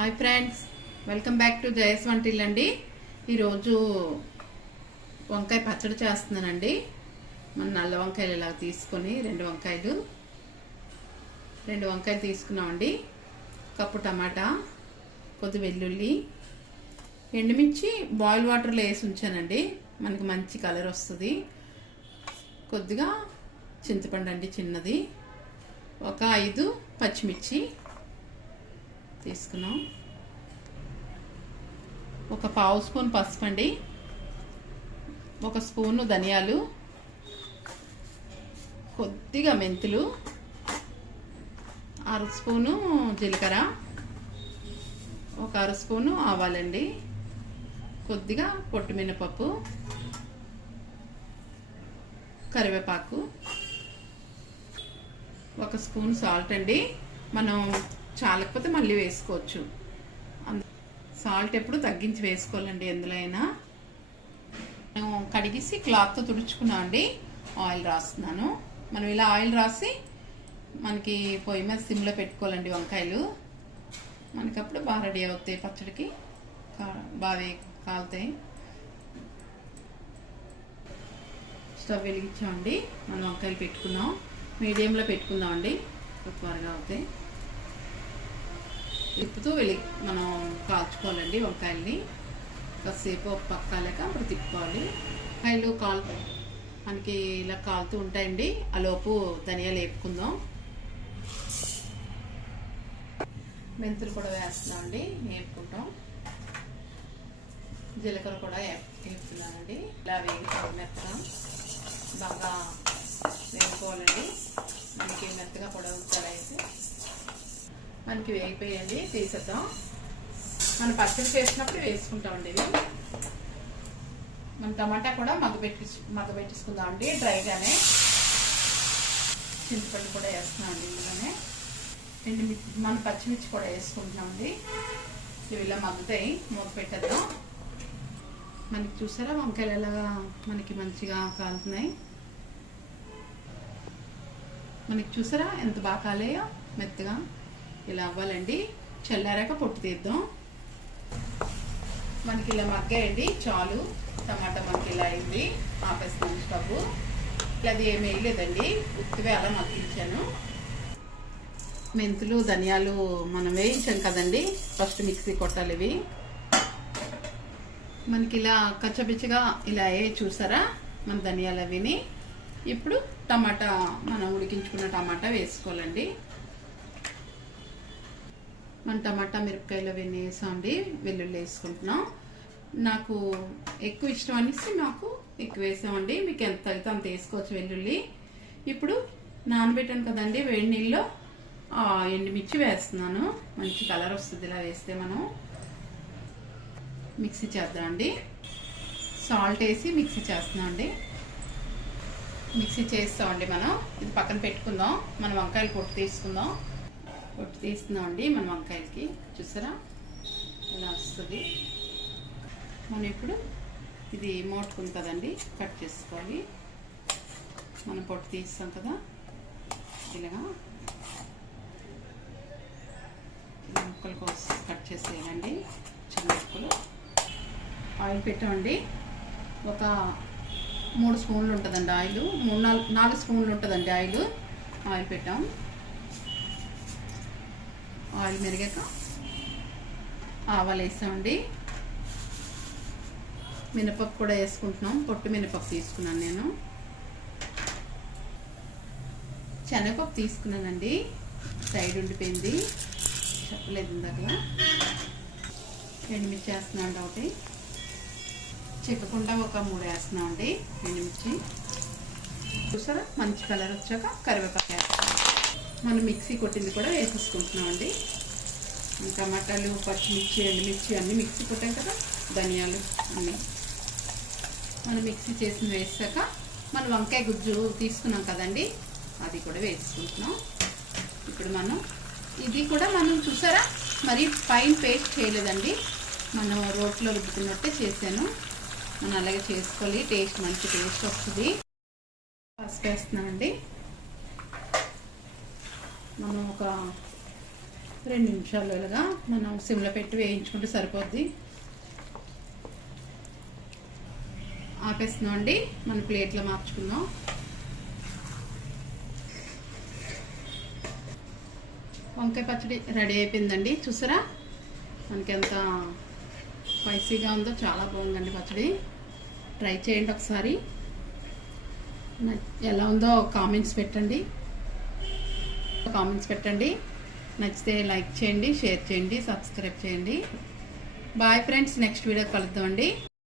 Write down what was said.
Hi friends, welcome back to Jaya స్వంటిల్లు అండి. ఈరోజు వంకాయ పచ్చడి చేస్తున్నానండి. మన నల్ల వంకాయలు ఇలా తీసుకొని రెండు వంకాయలు తీసుకున్నామండి. కప్పు టమాటా, కొద్ది వెల్లుల్లి, ఎండుమిర్చి బాయిల్ వాటర్లో వేసి ఉంచానండి, మనకి మంచి కలర్ వస్తుంది. కొద్దిగా చింతపండు అండి చిన్నది, ఒక 5 పచ్చిమిర్చి తీసుకున్నాం, ఒక పావు స్పూన్ పసుపు అండి, ఒక స్పూను ధనియాలు, కొద్దిగా మెంతులు, 1/2 స్పూను జీలకర్ర, ఒక 1/2 స్పూను ఆవాలండి, కొద్దిగా పొట్టు మినపప్పు, కరివేపాకు, 1 స్పూన్ సాల్ట్ అండి. మనం చాలకపోతే మళ్ళీ వేసుకోవచ్చు. సాల్ట్ ఎప్పుడు తగ్గించి వేసుకోవాలండి ఎందులో అయినా. నేను కడిగేసి క్లాత్తో తుడుచుకున్నాను అండి. ఆయిల్ రాస్తున్నాను. మనం ఇలా ఆయిల్ రాసి మనకి పొయ్యి మీద సిమ్లో పెట్టుకోవాలండి. వంకాయలు మనకప్పుడు బాగా రెడీ అవుతాయి, పచ్చడికి బాగా కాలుతాయి. స్టవ్ వెలిగించామండి. మనం వంకాయలు పెట్టుకున్నాం, మీడియంలో పెట్టుకుందాం అండి, త్వరగా అవుతాయి. తిప్పుతూ మనం కాల్చుకోవాలండి వంకాయల్ని. కాసేపు ఒక పక్క లేక అప్పుడు తిప్పుకోవాలి. వంకాయలు మనకి ఇలా కాలుతూ ఉంటాయండి. ఆ లోపు ధనియాలు వేపుకుందాం. మెంతులు కూడా వేస్తున్నాం అండి, వేపుకుంటాం. జీలకర్ర కూడా వేపుతున్నానండి. ఇలా వేగిపోవాలి, మెత్తగా బాగా వేపుకోవాలండి. మనకి మెత్తగా కూడా అయితే మనకి వేగిపోయండి, తీసేద్దాం. మనం పచ్చడి చేసినప్పుడు వేసుకుంటామండి ఇవి. మన టమాటా కూడా మగ్గబెట్టేసుకుందాం అండి డ్రైగానే. చింతపండు కూడా వేస్తున్నామండి ఇందులోనే. మన పచ్చిమిర్చి కూడా వేసుకుంటున్నామండి. ఇవి ఇలా మగ్గుతాయి, మూత పెట్టేద్దాం. మనకి చూసారా వంకాయలు ఎలాగా మనకి మంచిగా కాలుతున్నాయి. మనకి చూసారా ఎంత బాగా కాలేయో, మెత్తగా ఇలా అవ్వాలండి. చల్లారాక పొట్టు తీద్దాం. మనకి ఇలా మగ్గాయండి, చాలు. టమాటా మనకి ఇలా అయింది. ఆపేస్తాను స్టవ్. ఇలా అది ఏమి వేయలేదండి, ఉత్తిగా అలా మగ్గించాను. మెంతులు ధనియాలు మనం వేయించాం కదండి, ఫస్ట్ మిక్సీ కొట్టాలి ఇవి. మనకి ఇలా కచ్చపిచ్చగా ఇలా చూసారా మన ధనియాలు అవిని. ఇప్పుడు టమాటా, మనం ఉడికించుకున్న టమాటా వేసుకోవాలండి. మన టమాటా మిరపకాయలు అవన్నీ వేసామండి. వెల్లుల్లి వేసుకుంటున్నాం. నాకు ఎక్కువ ఇష్టం అనేసి నాకు ఎక్కువ వేసామండి. మీకు ఎంత అయితే అంత వేసుకోవచ్చు వెల్లుల్లి. ఇప్పుడు నానబెట్టాను కదండి వేడి నీళ్ళలో ఎండుమిర్చి వేస్తున్నాను. మంచి కలర్ వస్తుంది ఇలా వేస్తే. మనం మిక్సీ చేద్దామండి. సాల్ట్ వేసి మిక్సీ చేస్తున్నాం అండి. మిక్సీ చేస్తామండి మనం. ఇది పక్కన పెట్టుకుందాం. మన వంకాయలు పొట్టు తీసుకుందాం. పొట్టు తీస్తున్నాం అండి మన వంకాయలకి. చూసారా ఇలా వస్తుంది. మనం ఇప్పుడు ఇది మోటుకుంది కదండి, కట్ చేసుకోవాలి. మనం పొట్టు తీస్తాం కదా, ఇలాగా ముక్కలు కోసం కట్ చేసేయాలండి, చిన్న ముక్కలు. ఆయిల్ పెట్టామండి. ఒక 3 స్పూన్లు ఉంటుందండి ఆయిల్. 4 స్పూన్లు ఉంటుందండి ఆయిల్. ఆయిల్ పెట్టాం. ఆయిల్ మెరిగాక ఆవాలు వేసామండి. మినపప్పు కూడా వేసుకుంటున్నాం. పొట్టు మినపప్పు తీసుకున్నాను నేను. శనగపప్పు తీసుకున్నానండి, సైడ్ ఉండిపోయింది, చెప్పలేదు ఇందాక. ఎండుమిర్చి వేస్తున్నాం ఒకటి, చెక్కకుండా ఒక 3 వేస్తున్నాం అండి ఎండుమిర్చి. చూసారా మంచి కలర్ వచ్చాక కరివేపాకు వేస్తాం. మనం మిక్సీ కొట్టింది కూడా వేసేసుకుంటున్నాం అండి. టమాటాలు, పచ్చిమిర్చి, ఎండుమిర్చి అన్నీ మిక్సీ కొట్టాం కదా, ధనియాలు అన్నీ మనం మిక్సీ చేసి వేసాక మన వంకాయ గుజ్జు తీసుకున్నాం కదండి, అది కూడా వేసుకుంటున్నాం. ఇప్పుడు మనం ఇది కూడా మనం చూసారా మరి ఫైన్ పేస్ట్ చేయలేదండి, మనం రోట్లో రుబ్బుకున్నట్టే చేశాను. మనం అలాగే చేసుకోవాలి, టేస్ట్ మంచి టేస్ట్ వస్తుంది. పసుపు వేస్తున్నానండి. మనం ఒక 2 నిమిషాలు ఇలాగా మనం సిమ్లో పెట్టి వేయించుకుంటే సరిపోద్ది. ఆపేస్తున్నాం అండి. మన ప్లేట్లో మార్చుకుందాం. వంకాయ పచ్చడి రెడీ అయిపోయిందండి. చూసారా మనకి ఎంత స్పైసీగా ఉందో, చాలా బాగుందండి పచ్చడి. ట్రై చేయండి ఒకసారి. ఎలా ఉందో కామెంట్స్ పెట్టండి. నచ్చితే లైక్ చేయండి, షేర్ చేయండి, సబ్స్క్రైబ్ చేయండి. బాయ్ ఫ్రెండ్స్, నెక్స్ట్ వీడియో కలుద్దామండి.